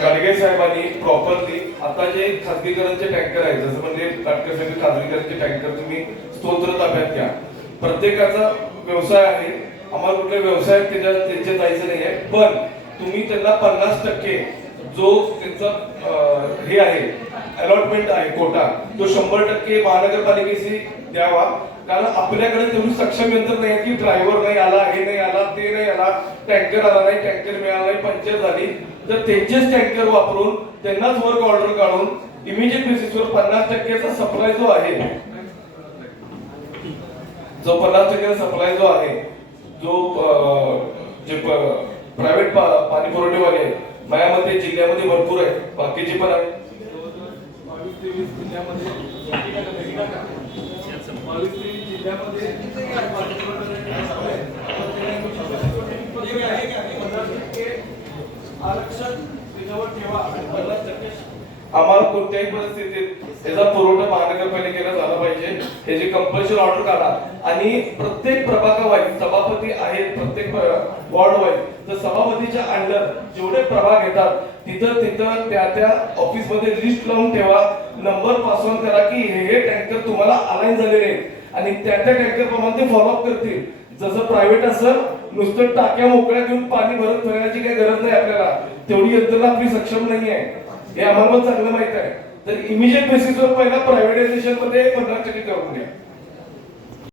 गाडगे साहेबांनी प्रॉपरली आता जे खासगीकरणचे टँकर आहेत, जसं म्हणजे खासगीकरणचे टँकर तुम्ही स्तोत्र ताब्यात घ्या. प्रत्येकाचा व्यवसाय आहे, आम्हाला कुठल्या व्यवसायात त्यांचे जायचं नाही आहे, पण तुम्ही त्यांना 50% जो त्यांचा हे आहे अलॉटमेंट आहे कोटा, तो 100% महानगरपालिकेशी द्यावा. कारण आपल्याकडे तेवढी सक्षम यंत्र नाही की ड्रायव्हर नाही आला, हे नाही आला, ते नाही आला, टँकर आला नाही, टँकर मिळाला नाही, पंक्चर झाली, तर त्यांचेच टँकर वापरून त्यांनाच वर्क ऑर्डर काढून इमिजिएट बेसिसवर 50%चा सप्लाय जो आहे, जो 50% सप्लाय जो आहे, जो जे प्रायव्हेट पाणी पुरवठेवाले आहेत, माझ्यामध्ये जिल्ह्यामध्ये भरपूर आहे, बाकीचे पण आहे. 22-23 जिल्ह्यामध्ये आरक्षण त्याच्यावर ठेवा आणि 50% आम्हाला कोणत्याही परिस्थितीत त्याचा पुरवठा महानगरपालिकेला झाला पाहिजे, ह्याची कंपल्शन ऑर्डर काढा. आणि प्रत्येक प्रभागावाईज सभापती आहेत, प्रत्येक वॉर्ड वाईज, तर सभापतीच्या अंडर जेवढे प्रभाग येतात तिथं त्या ऑफिस मध्ये लिस्ट लावून ठेवा, नंबर पास ऑन करा की हे टँकर तुम्हाला अलाइन झालेले आहेत आणि त्या टँकर प्रमाणे ते फॉलोअप करतील. जसं प्रायव्हेट असं नुसतं टाक्या मोकळ्या घेऊन पाणी भरत फिरण्याची काही गरज नाही, आपल्याला तेवढी यंत्रणा आपली सक्षम नाही आहे, हे आम्हाला पण चांगलं माहित आहे. तर इमिजिएट बेसिसवर पहिला प्रायव्हेटायझेशन मध्ये 15% करून द्या.